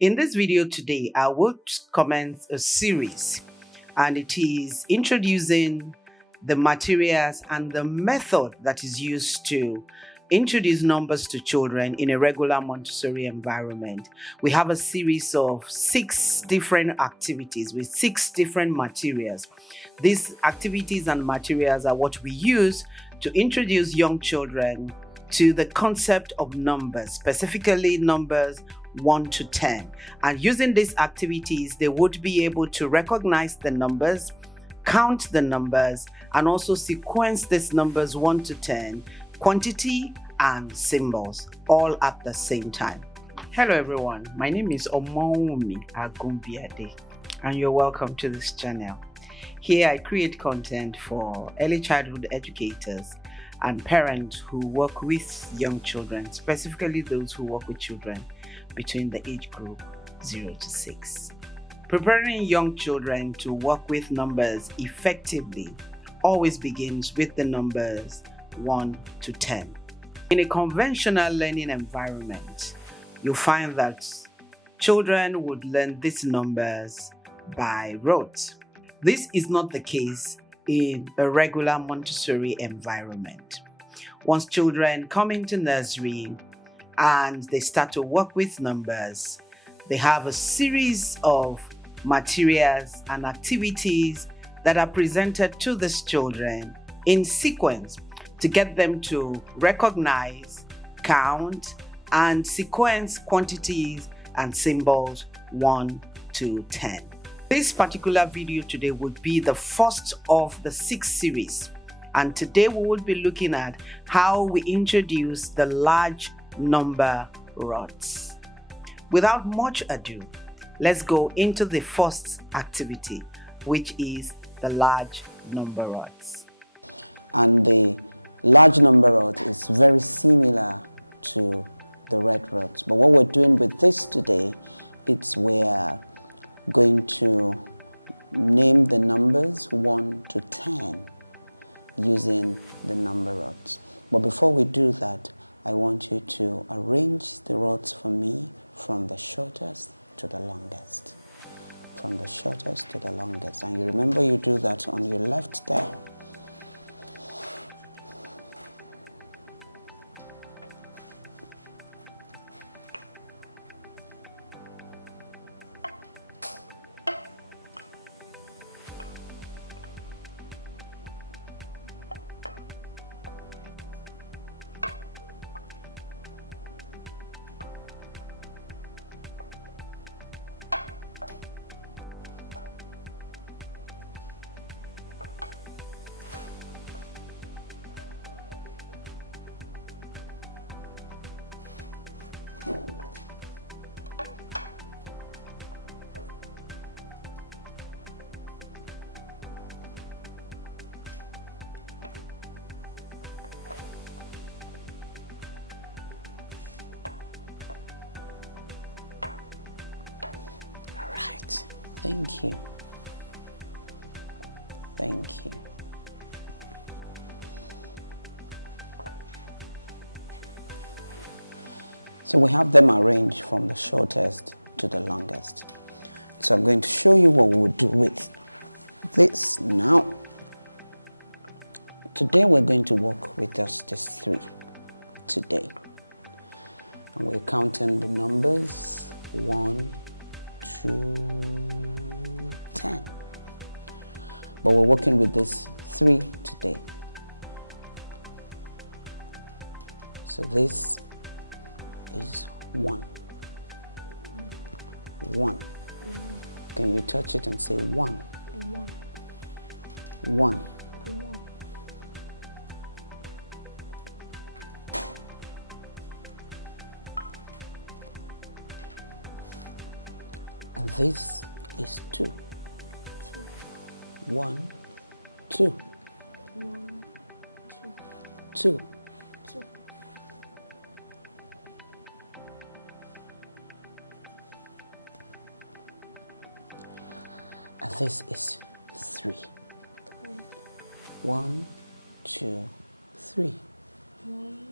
In this video today, I will commence a series, and it is introducing the materials and the method that is used to introduce numbers to children in a regular Montessori environment. We have a series of 6 different activities with 6 different materials. These activities and materials are what we use to introduce young children to the concept of numbers, specifically numbers 1 to 10. And using these activities, they would be able to recognize the numbers, count the numbers, and also sequence these numbers 1 to 10, quantity and symbols, all at the same time. Hello everyone, my name is Omoumi Agumbiade, and you're welcome to this channel. Here I create content for early childhood educators and parents who work with young children, specifically those who work with children between the age group 0 to 6. Preparing young children to work with numbers effectively always begins with the numbers 1 to 10. In a conventional learning environment, you'll find that children would learn these numbers by rote. This is not the case in a regular Montessori environment. Once children come into nursery and they start to work with numbers, they have a series of materials and activities that are presented to these children in sequence to get them to recognize, count, and sequence quantities and symbols 1 to 10. This particular video today would be the first of the 6 series, and today we will be looking at how we introduce the large number rods. Without much ado, let's go into the first activity, which is the large number rods. And the large number rod is very similar to the red rods, but what we're doing with this today is we're going to name the numbers 1 to 10 using the number rods. But before we do that, I want you to arrange the rods for me from the shortest to the longest. From the shortest to the longest. And you remember you do that on your left there. Thank you. Thank you. So we have them arranged from the shortest to the longest. So I'm going to show you what we would do with this now. Today we're going to work with just these 3 today. And we're counting the numbers 1 to 10. But we're working with this 3 today. So this is 1. 1. Can you touch it and say 1? 1. And this is 2. 1, 2. 1, 2. 2. And this is 3. 1, 2, 3. 1,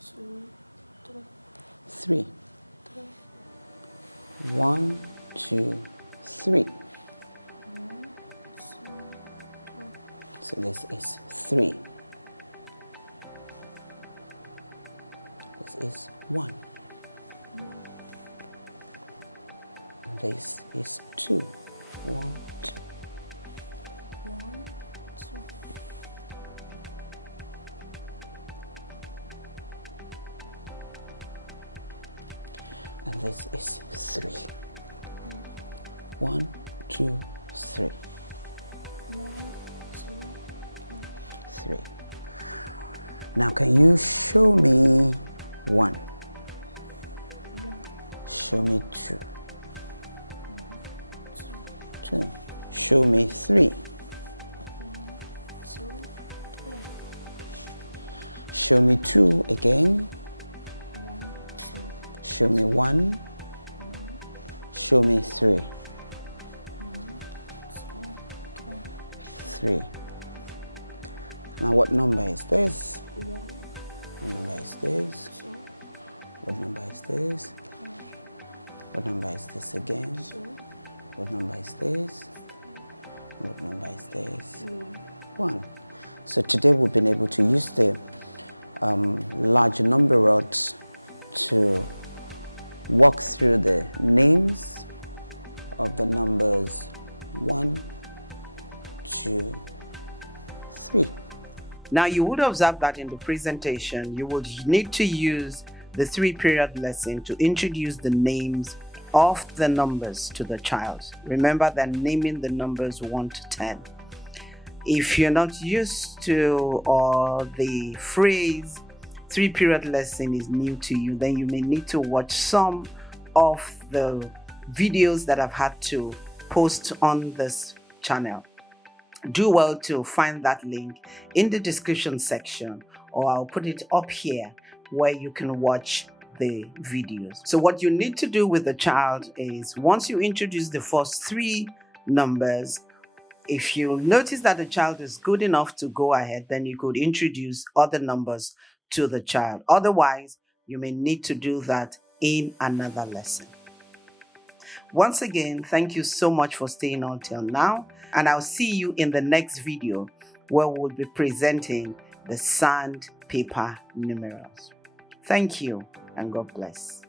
2, 3. 3. 3. 1, 2, 3. 1, 2, 3. So this is 3. This is 1. And this is 2. 1, 2. 1, 2. And this is 3. 1, 2, 3. 1, 2, 3. Now can you show me 1? Show me 2. 2. Show me 3. 2, 3. Show me 2 again. 1, 2. Show me 1. Show me 3. 3. Now what number is this? 1, What number is this? 2, What number is this? 3. What number is this again? 2, What number is this? What number is this? 1. 1. So today we've been able to use the large number rods to walk through the names of the numbers 1, 2, 3. Now you would observe that in the presentation, you would need to use the 3-period lesson to introduce the names of the numbers to the child. Remember that naming the numbers 1 to 10. If you're not used to, or the phrase 3-period lesson is new to you, then you may need to watch some of the videos that I've had to post on this channel. Do well to find that link in the description section, or I'll put it up here where you can watch the videos. So what you need to do with the child is, once you introduce the first 3 numbers, if you notice that the child is good enough to go ahead, then you could introduce other numbers to the child. Otherwise, you may need to do that in another lesson. Once again, thank you so much for staying on till now, and I'll see you in the next video where we'll be presenting the sandpaper numerals. Thank you and God bless.